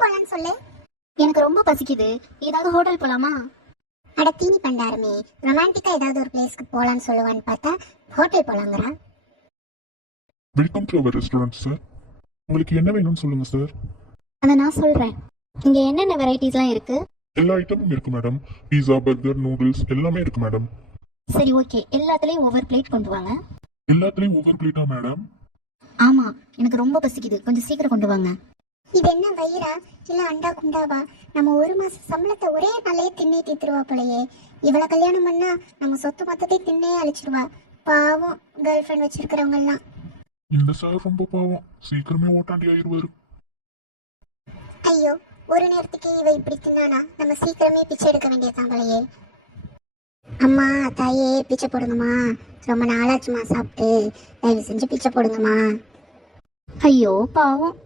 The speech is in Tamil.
போலான்னு சொல்லு. எனக்கு ரொம்ப பசிக்குது, ஏதாவது ஹோட்டல் போலாமா? அட தீனி பண்டாருமே, ரொமான்டிக்கா ஏதாவது ஒரு பிளேஸ்க்கு போலான்னு சொல்லுவான்னு பார்த்தா ஹோட்டல் போலாங்கிறா. Welcome to our restaurant sir. உங்களுக்கு என்ன வேணும்னு சொல்லுங்க சார். அதை நான் சொல்றேன். இங்க என்னென்ன வெரைட்டிஸ்லாம் இருக்கு? எல்லா ஐட்டமும் இருக்கு மேடம். பீஸா, பர்கர், நூடுல்ஸ் எல்லாமே இருக்கு மேடம். சரி, ஓகே, எல்லாத்துலயும் ஒவ்வொரு பிளேட் கொண்டு வாங்க. எல்லாத்துலயும் ஒவ்வொரு பிளேட்டா மேடம்? ஆமா, எனக்கு ரொம்ப பசிக்குது, கொஞ்சம் சீக்கிரம் கொண்டு வாங்க. இது என்ன வயிறா இல்ல அண்டா குண்டாவா? நம்ம ஒரு மாசம் சம்பளத்தை ஒரே நாளையே தின்னே தீத்துருவா போலயே. இவளை கல்யாணம் பண்ணா நம்ம சொத்து மொத்தத்தை தின்னே அழிச்சிருவா. பாவம் கேர்ள் ஃப்ரெண்ட் வச்சிருக்கிறவங்க எல்லாம். இந்த சார் ரொம்ப பாவம், சீக்கிரமே ஓட்டாண்டி ஆயிருவாரு. ஐயோ, ஒரு நேரத்துக்கு இவ இப்படி தின்னானா நம்ம சீக்கிரமே பிச்சை எடுக்க வேண்டியதான் போலயே. அம்மா தாயே பிச்சை போடுங்கம்மா, ரொம்ப நாளாச்சுமா சாப்பிட்டு, தயவு செஞ்சு பிச்சை போடுங்கம்மா. ஐயோ பாவம்.